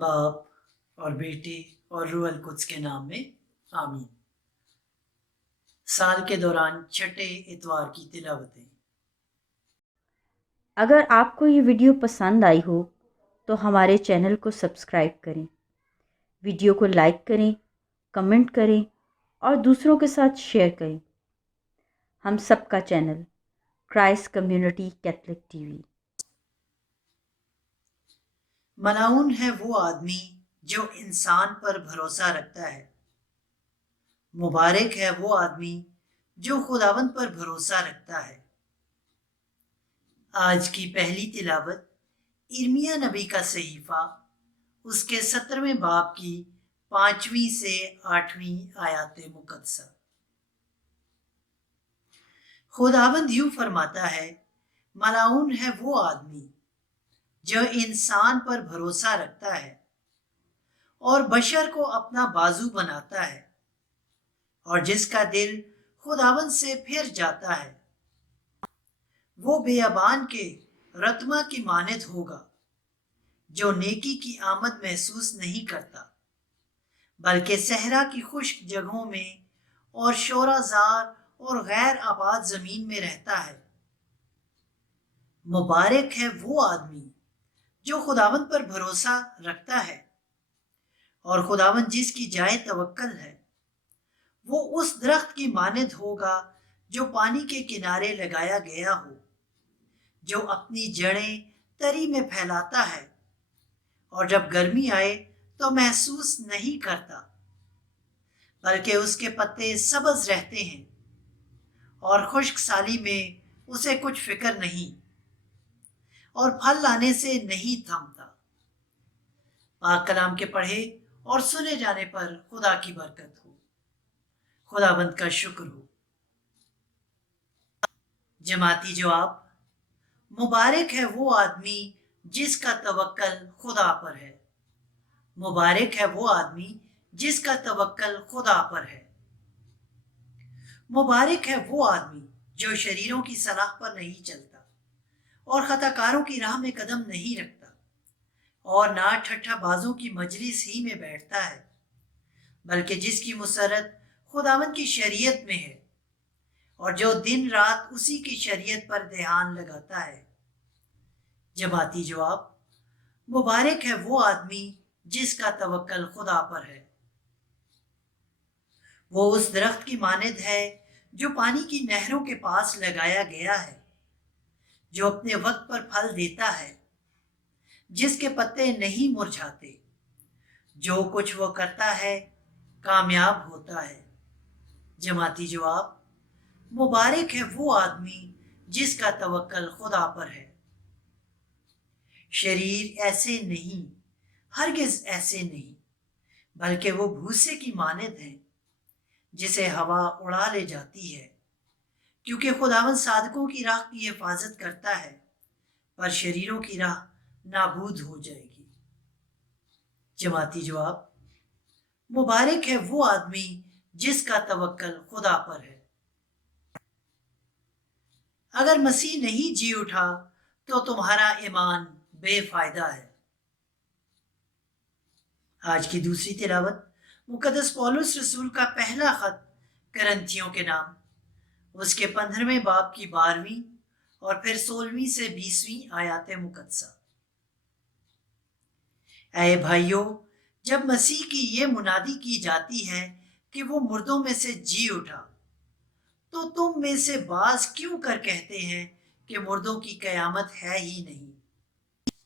باپ اور بیٹے اور روح القدس کے نام میں آمین۔ سال کے دوران چھٹے اتوار کی تلاوتیں۔ اگر آپ کو یہ ویڈیو پسند آئی ہو تو ہمارے چینل کو سبسکرائب کریں، ویڈیو کو لائک کریں، کمنٹ کریں اور دوسروں کے ساتھ شیئر کریں۔ ہم سب کا channel Christ community Catholic T V. ملعون ہے وہ آدمی جو انسان پر بھروسہ رکھتا ہے، مبارک ہے وہ آدمی جو خداوند پر بھروسہ رکھتا ہے۔ آج کی پہلی تلاوت ارمیا نبی کا صحیفہ اس کے 17ویں باب کی 5ویں سے 8ویں آیات مقدسہ۔ خداوند یوں فرماتا ہے، ملعون ہے وہ آدمی جو انسان پر بھروسہ رکھتا ہے اور بشر کو اپنا بازو بناتا ہے، اور جس کا دل خداوند سے پھر جاتا ہے وہ بیابان کے رتمہ کی مانند ہوگا، جو نیکی کی آمد محسوس نہیں کرتا بلکہ صحرا کی خشک جگہوں میں اور شورہ زار اور غیر آباد زمین میں رہتا ہے۔ مبارک ہے وہ آدمی جو خداوند پر بھروسہ رکھتا ہے، اور خداوند جس کی جائے توکل ہے وہ اس درخت کی مانند ہوگا جو پانی کے کنارے لگایا گیا ہو، جو اپنی جڑیں تری میں پھیلاتا ہے اور جب گرمی آئے تو محسوس نہیں کرتا، بلکہ اس کے پتے سبز رہتے ہیں اور خشک سالی میں اسے کچھ فکر نہیں اور پھل لانے سے نہیں تھمتا۔ پاک کلام کے پڑھے اور سنے جانے پر خدا کی برکت ہو۔ خداوند کا شکر ہو۔ جماعتی جواب: مبارک ہے وہ آدمی جس کا توکل خدا پر ہے۔ مبارک ہے وہ آدمی جس کا توکل خدا پر ہے۔ مبارک ہے وہ آدمی جو شریروں کی صلاح پر نہیں چلتا اور خطا کاروں کی راہ میں قدم نہیں رکھتا اور نہ ٹھٹھا بازوں کی مجلس ہی میں بیٹھتا ہے، بلکہ جس کی مسرت خداوند کی شریعت میں ہے اور جو دن رات اسی کی شریعت پر دھیان لگاتا ہے۔ جماعتی جواب: مبارک ہے وہ آدمی جس کا توکل خدا پر ہے۔ وہ اس درخت کی مانند ہے جو پانی کی نہروں کے پاس لگایا گیا ہے، جو اپنے وقت پر پھل دیتا ہے، جس کے پتے نہیں مرجھاتے، جو کچھ وہ کرتا ہے کامیاب ہوتا ہے۔ جماعتی جواب: مبارک ہے وہ آدمی جس کا توکل خدا پر ہے۔ شریر ایسے نہیں، ہرگز ایسے نہیں، بلکہ وہ بھوسے کی مانند ہیں جسے ہوا اڑا لے جاتی ہے، کیونکہ خداوند صادقوں کی راہ کی حفاظت کرتا ہے، پر شریروں کی راہ نابود ہو جائے گی۔ جماعتی جواب: مبارک ہے وہ آدمی جس کا توکل خدا پر ہے۔ اگر مسیح نہیں جی اٹھا تو تمہارا ایمان بے فائدہ ہے۔ آج کی دوسری تلاوت مقدس پولس رسول کا پہلا خط کرنتھیوں کے نام، اس کے 15ویں باب کی 12ویں اور پھر 16ویں سے 20ویں آیات مقدسہ۔ اے بھائیو، جب مسیح کی یہ منادی کی جاتی ہے کہ وہ مردوں میں سے جی اٹھا، تو تم میں سے بعض کیوں کر کہتے ہیں کہ مردوں کی قیامت ہے ہی نہیں؟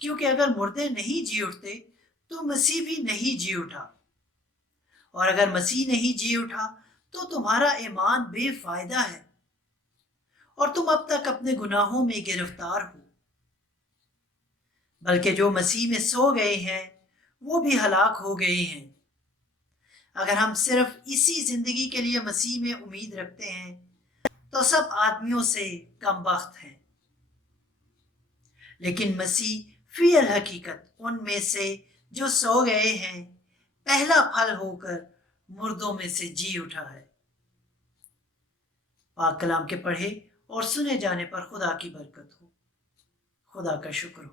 کیونکہ اگر مردے نہیں جی اٹھتے تو مسیح بھی نہیں جی اٹھا، اور اگر مسیح نہیں جی اٹھا تو تمہارا ایمان بے فائدہ ہے اور تم اب تک اپنے گناہوں میں گرفتار ہو۔ بلکہ جو مسیح میں سو گئے ہیں وہ بھی ہلاک ہو گئے ہیں۔ اگر ہم صرف اسی زندگی کے لیے مسیح میں امید رکھتے ہیں تو سب آدمیوں سے کم بخت ہیں، لیکن مسیح فی الحقیقت ان میں سے جو سو گئے ہیں پہلا پھل ہو کر مردوں میں سے جی اٹھا ہے۔ پاک کلام کے پڑھے اور سنے جانے پر خدا کی برکت ہو۔ خدا کا شکر ہو۔